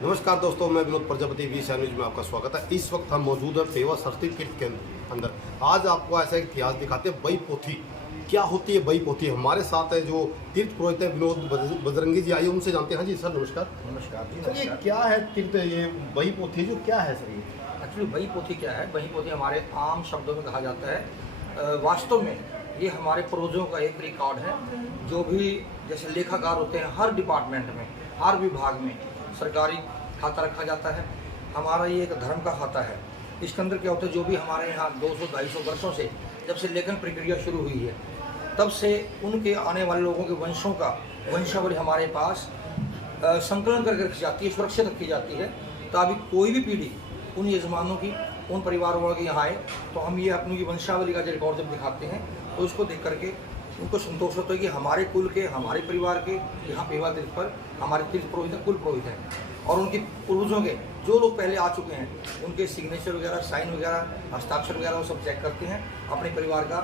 नमस्कार दोस्तों, मैं विनोद प्रजापति वी न्यूज में आपका स्वागत है। इस वक्त हम मौजूद हैं पेवा सरस्वती तीर्थ के अंदर। आज आपको ऐसा एक इतिहास दिखाते हैं। बई पोथी क्या होती है? बई पोथी हमारे साथ है जो तीर्थ पुरोहित है विनोद बजरंगी जी, आइए उनसे जानते हैं। हाँ जी सर, नमस्कार। नमस्कार जी। सर, ये क्या है तीर्थ, ये बई पोथी जो क्या है सर? ये एक्चुअली बही पोथी क्या है? बही पोथी हमारे आम शब्दों में कहा जाता है। वास्तव में ये हमारे पूर्वजों का एक रिकॉर्ड है। जो भी जैसे लेखाकार होते हैं, हर डिपार्टमेंट में, हर विभाग में सरकारी खाता रखा जाता है। हमारा ये एक धर्म का खाता है। इसके अंदर क्या होता है, जो भी हमारे यहाँ 200-250 वर्षों से जब से लेखन प्रक्रिया शुरू हुई है, तब से उनके आने वाले लोगों के वंशों का वंशावली हमारे पास संकलन करके रखी जाती है, सुरक्षित रखी जाती है, ताकि कोई भी पीढ़ी उन यजमानों की, उन परिवार वालों की यहाँ आए तो हम ये अपनी वंशावली का जो रिकॉर्ड जब दिखाते हैं तो उसको देख करके उनको संतोष होता है कि हमारे कुल के, हमारे परिवार के यहाँ पेवा तीर्थ पर हमारे तीर्थ पुरोहित है, कुल पुरोहित हैं। और उनके पूर्वजों के जो लोग पहले आ चुके हैं उनके सिग्नेचर वगैरह, साइन वगैरह, हस्ताक्षर वगैरह वो सब चेक करते हैं अपने परिवार का।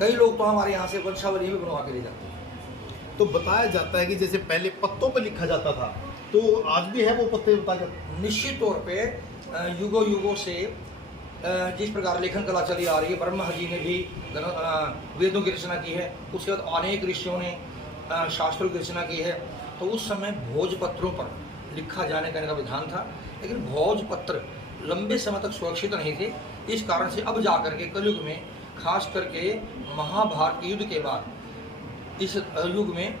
कई लोग तो हमारे यहाँ से वंशावली भी बनवा के ले जाते हैं। तो बताया जाता है कि जैसे पहले पत्तों पर लिखा जाता था, तो आज भी है वो पत्ते? बताया जाता निश्चित तौर पर युगों युगों से जिस प्रकार लेखन कला चली आ रही है, ब्रह्मा जी ने भी वेदों की रचना की है, उसके बाद अनेक ऋषियों ने शास्त्रों की रचना की है। तो उस समय भोजपत्रों पर लिखा जाने का इनका विधान था, लेकिन भोजपत्र लंबे समय तक सुरक्षित नहीं थे। इस कारण से अब जा करके कलयुग में, खास करके महाभारत युद्ध के बाद इस युग में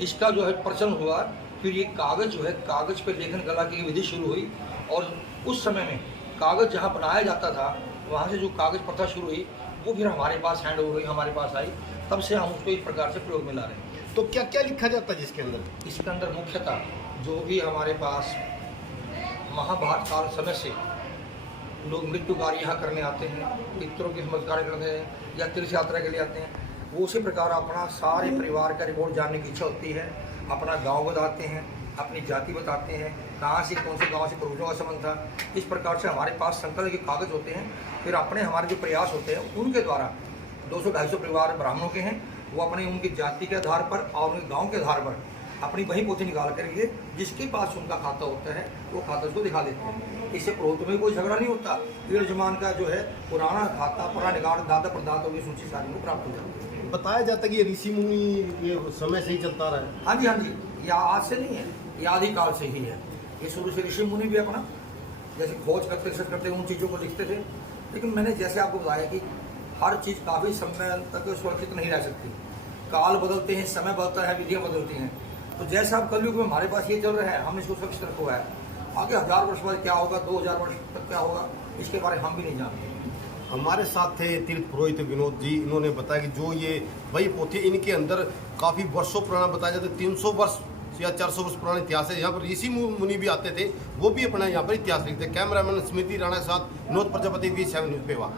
इसका जो है प्रचलन हुआ। फिर ये कागज़ जो है, कागज़ पर लेखन कला की विधि शुरू हुई। और उस समय में कागज़ जहाँ बनाया जाता था, वहाँ से जो कागज़ प्रथा शुरू हुई वो फिर हमारे पास हैंड ओवर हुई, हमारे पास आई। तब से हम उसको इस प्रकार से प्रयोग में ला रहे हैं। तो क्या क्या लिखा जाता है जिसके अंदर? इसके अंदर मुख्यतः जो भी हमारे पास महाभारत काल समय से लोग मृत्यु कार्य यहाँ करने आते हैं, पितरों की समझकार करते हैं या तीर्थ यात्रा के लिए आते हैं, वो उसी प्रकार अपना सारे परिवार का रिपोर्ट जानने की इच्छा होती है। अपना गांव बताते हैं, अपनी जाति बताते हैं, कहाँ से, कौन से गांव से पूर्वजों का संबंध था। इस प्रकार से हमारे पास संकलन के कागज़ होते हैं। फिर अपने हमारे जो प्रयास होते हैं उनके द्वारा 200-250 परिवार ब्राह्मणों के हैं, वो अपने उनकी जाति के आधार पर और उनके गाँव के आधार पर अपनी वही पोथी निकाल करके जिसके पास उनका खाता होता है वो खाता उसको दिखा देते हैं। इससे पुरोहित में कोई झगड़ा नहीं होता। यजमान का जो है पुराना खाता, पुराना निकाल, दाता प्रदाताओं की सूची सारी को प्राप्त हो जाती है। बताया जाता है कि ये ऋषि मुनि ये समय से ही चलता रहा है। हाँ जी, हाँ जी, ये आज से नहीं है, ये आदि काल से ही है। ये शुरू से ऋषि मुनि भी अपना जैसे खोज करते, रिसर्च करते उन चीज़ों को लिखते थे। लेकिन मैंने जैसे आपको बताया कि हर चीज़ काफ़ी समय तक सुरक्षित नहीं रह सकती। काल बदलते हैं, समय बदलता है, विधियाँ बदलती हैं। तो जैसा अब कलयुग में हमारे पास ये चल रहा है, हम इसको सुरक्षित रखा है। आगे 1000 वर्ष बाद क्या होगा, 2000 वर्ष तक क्या होगा, इसके बारे में हम भी नहीं जानते। हमारे साथ थे तीर्थ पुरोहित विनोद जी। इन्होंने बताया कि जो ये बई पोथी, इनके अंदर काफ़ी वर्षों पुराना बताया जाता है, 300 वर्ष या 400 वर्ष पुराना इतिहास है। यहाँ पर ऋषि मुनि भी आते थे, वो भी अपना यहाँ पर इतिहास लिखते। कैमरामैन स्मृति राणा के साथ विनोद प्रजापति वी न्यूज पेवा।